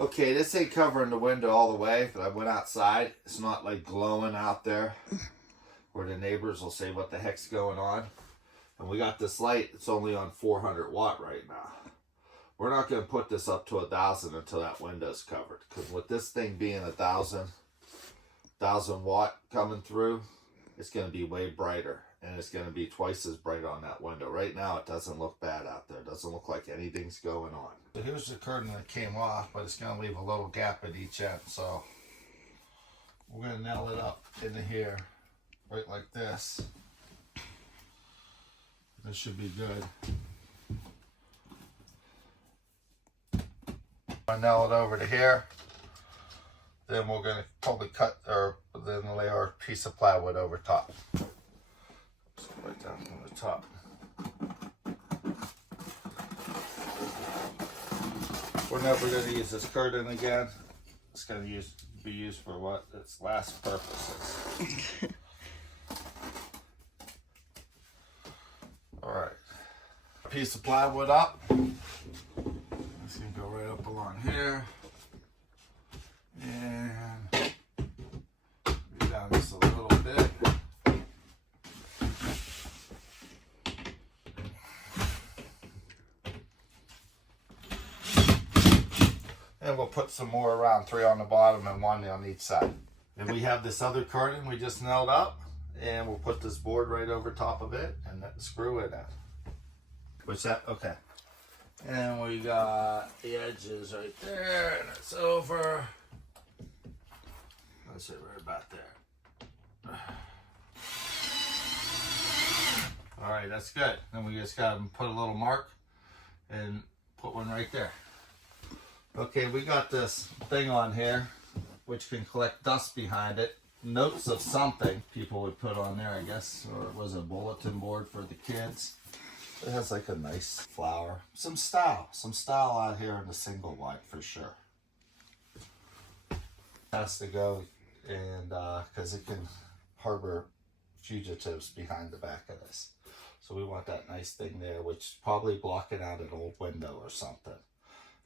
Okay, this ain't covering the window all the way, but I went outside. It's not like glowing out there where the neighbors will say what the heck's going on. And we got this light, it's only on 400 watt right now. We're not going to put this up to 1,000 until that window's covered. Because with this thing being 1,000 watt coming through, it's going to be way brighter. And it's going to be twice as bright on that window. Right now, it doesn't look bad out there. It doesn't look like anything's going on. So here's the curtain that came off, but it's going to leave a little gap at each end. So we're going to nail it up into here, right like this. This should be good. I nail it over to here. Then we're going to probably cut or then lay our piece of plywood over top. Just right down on the top. We're never going to use this curtain again. It's going to be used for what its last purposes. All right. Piece of plywood up. It's going to go right up along here. And down just a little bit. And we'll put some more around, 3 on the bottom and 1 on each side. And we have this other curtain we just nailed up, and we'll put this board right over top of it and screw it in. What's that? Okay. And we got the edges right there, and it's over. Let's it right about there. All right, that's good. Then we just got to put a little mark and put one right there. Okay, we got this thing on here which can collect dust behind it. Notes of something people would put on there, I guess, or it was a bulletin board for the kids. It has like a nice flower. Some style out here in the single wide for sure. Has to go, and because it can harbor fugitives behind the back of this. So we want that nice thing there, which is probably blocking out an old window or something.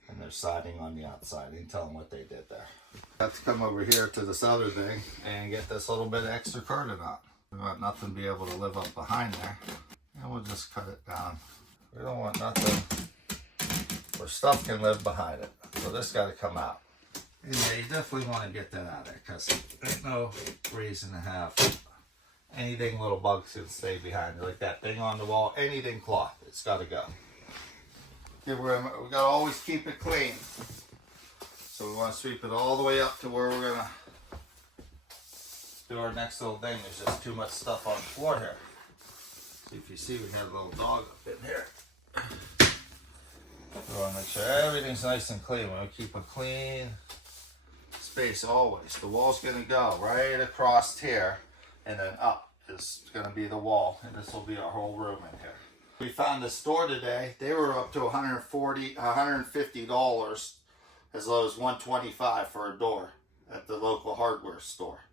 And they're siding on the outside. You can tell them what they did there. Have to come over here to this other thing and get this little bit of extra curtain on. We want nothing to be able to live up behind there. And we'll just cut it down. We don't want nothing where stuff can live behind it. So this got to come out. And yeah, you definitely want to get that out of there because there's no reason to have anything little bugs can stay behind it. Like that thing on the wall, anything cloth, it's got to go. Okay, we got to always keep it clean. So we want to sweep it all the way up to where we're going to do our next little thing. There's just too much stuff on the floor here. So if you see, we have a little dog up in here. We want to make sure everything's nice and clean. We want to keep a clean space always. The wall's going to go right across here, and then up is going to be the wall, and this will be our whole room in here. We found this store today. They were up to $150 as low as $125 for a door at the local hardware store.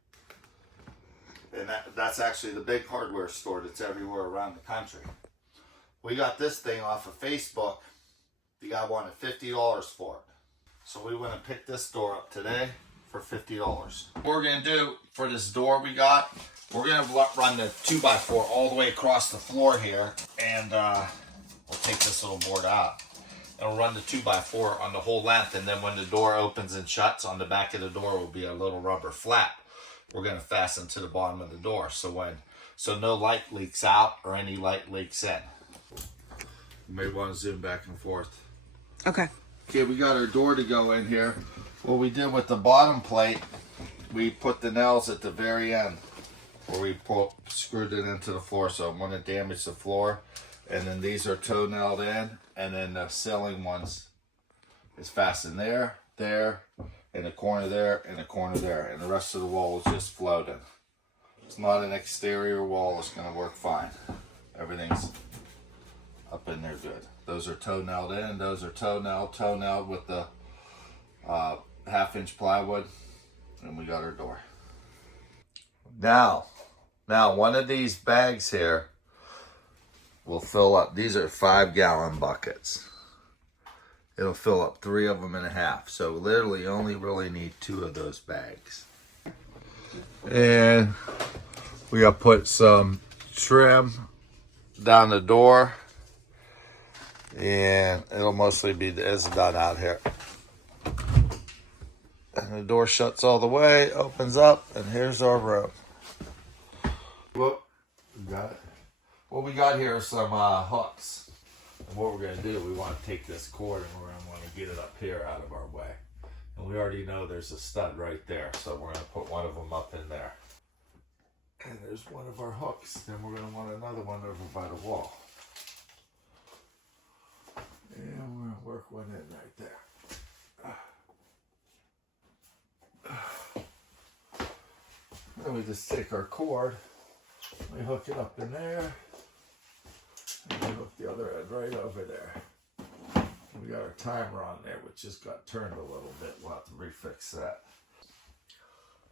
And that's actually the big hardware store that's everywhere around the country. We got this thing off of Facebook. The guy wanted $50 for it. So we went and picked this door up today for $50. What we're going to do for this door we got, we're going to run the 2x4 all the way across the floor here, and we'll take this little board out. And we'll run the 2x4 on the whole length, and then when the door opens and shuts, on the back of the door will be a little rubber flap. We're going to fasten to the bottom of the door so no light leaks out or any light leaks in. You may want to zoom back and forth. Okay. Okay, we got our door to go in here. What we did with the bottom plate, we put the nails at the very end where we screwed it into the floor, so I want to damage the floor. And then these are toe nailed in, and then the ceiling ones is fastened there, in the corner there, and the corner there, and the rest of the wall is just floating. It's not an exterior wall. It's going to work fine. Everything's up in there good. Those are toe nailed in. Those are toe nailed with the 1/2-inch plywood, and we got our door. Now one of these bags here will fill up. These are 5-gallon buckets. it'll fill up 3 of them and a half. So literally only really need 2 of those bags. And we gotta put some trim down the door, and it'll mostly be it's done out here. And the door shuts all the way, opens up, and here's our room. Whoop, we got it. What we got here are some hooks. And what we're gonna do, we want to take this cord and we're gonna want to get it up here out of our way. And we already know there's a stud right there, so we're gonna put one of them up in there. And there's one of our hooks. Then we're gonna want another one over by the wall. And we're gonna work one in right there. Then we just take our cord, we hook it up in there, and we hook the other end right over there. And we got our timer on there, which just got turned a little bit. We'll have to refix that.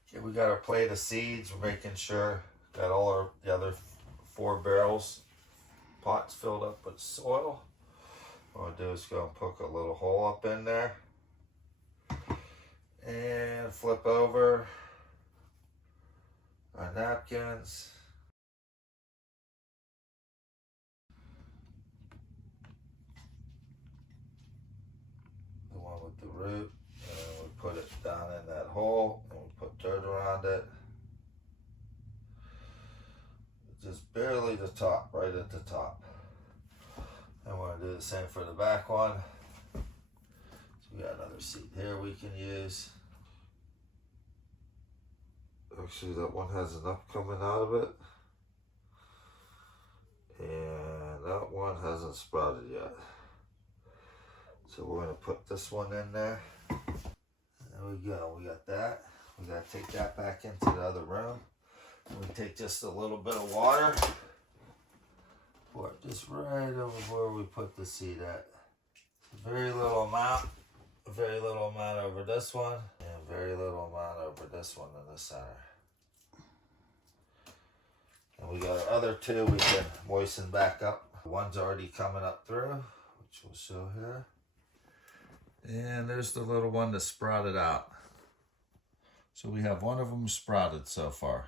Okay, we got our plate of seeds. We're making sure got all the other 4 barrels, pots filled up with soil. What we'll do is go and poke a little hole up in there and flip over our napkins. The one with the root, and we put it down in that hole and we put dirt around it. Just barely the top, right at the top. And we're going to do the same for the back one. So we got another seed here we can use. Actually, that one has enough coming out of it. And that one hasn't sprouted yet. So we're going to put this one in there. There we go. We got that. We got to take that back into the other room. And we take just a little bit of water. Pour it just right over where we put the seed at. Very little amount. Very little amount over this one. And very little amount over this one in the center. And we got our other 2 we can moisten back up. One's already coming up through, which we'll show here. And there's the little one that sprouted out. So we have one of them sprouted so far.